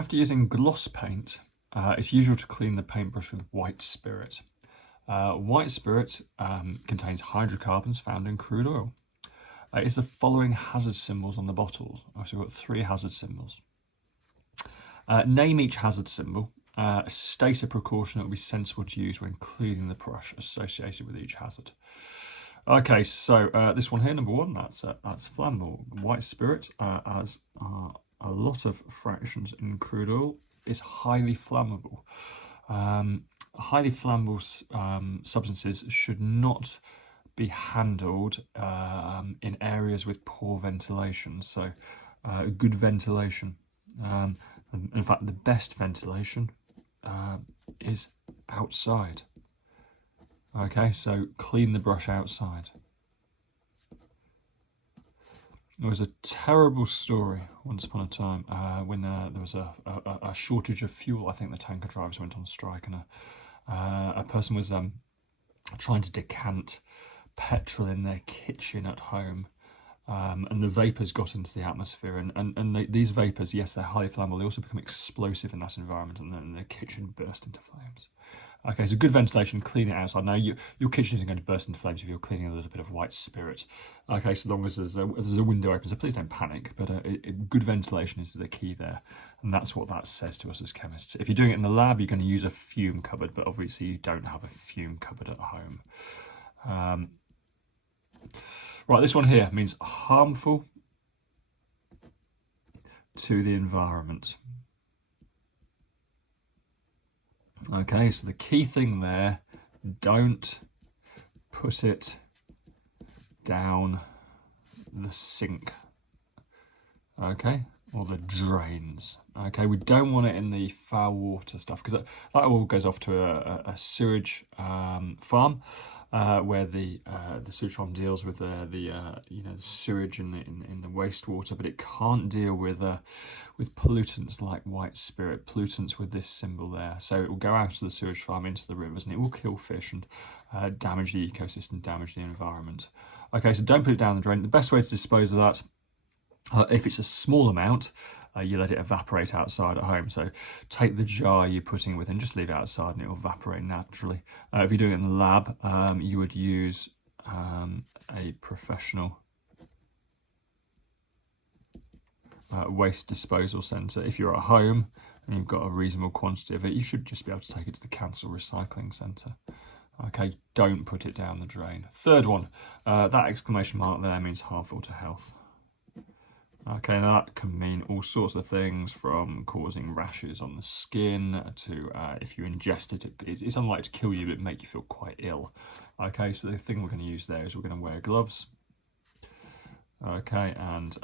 After using gloss paint, it's usual to clean the paintbrush with white spirit. White spirit contains hydrocarbons found in crude oil. Is the following hazard symbols on the bottles? So we've got 3 hazard symbols. Name each hazard symbol. State a precaution that would be sensible to use when cleaning the brush associated with each hazard. Okay, so this one here, number 1, that's flammable. White spirit, as a lot of fractions in crude oil, is highly flammable. Highly flammable substances should not be handled in areas with poor ventilation. So good ventilation. In fact, the best ventilation is outside. Okay, so clean the brush outside. There was a terrible story once upon a time when there was a shortage of fuel. I think the tanker drivers went on strike, and a person was trying to decant petrol in their kitchen at home, and the vapours got into the atmosphere, and these vapours, yes, they're highly flammable, they also become explosive in that environment, and then the kitchen burst into flames. Okay, so good ventilation, clean it outside. Now, your kitchen isn't going to burst into flames if you're cleaning a little bit of white spirit. Okay, so long as there's a window open, so please don't panic, but good ventilation is the key there, and that's what that says to us as chemists. If you're doing it in the lab, you're going to use a fume cupboard, but obviously you don't have a fume cupboard at home. Right, this one here means harmful to the environment. Okay, so the key thing there, don't put it down the sink, okay, or the drains. Okay, we don't want it in the foul water stuff, because that all goes off to a sewage farm, where the sewage farm deals with the sewage in the wastewater, but it can't deal with pollutants like white spirit, pollutants with this symbol there. So it will go out of the sewage farm into the rivers, and it will kill fish and damage the ecosystem, damage the environment. Okay, so don't put it down the drain. The best way to dispose of that, if it's a small amount, you let it evaporate outside at home. So take the jar you're putting it with and just leave it outside, and it will evaporate naturally. If you're doing it in the lab, you would use a professional waste disposal centre. If you're at home and you've got a reasonable quantity of it, you should just be able to take it to the council recycling centre. Okay, don't put it down the drain. Third one, that exclamation mark there means harmful to health. Okay, now that can mean all sorts of things, from causing rashes on the skin to if you ingest it, it's unlikely to kill you, but it make you feel quite ill. Okay, so the thing we're going to use there is we're going to wear gloves. Okay, and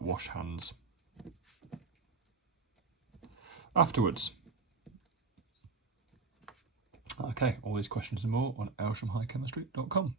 wash hands afterwards. Okay, all these questions and more on elshamhighchemistry.com.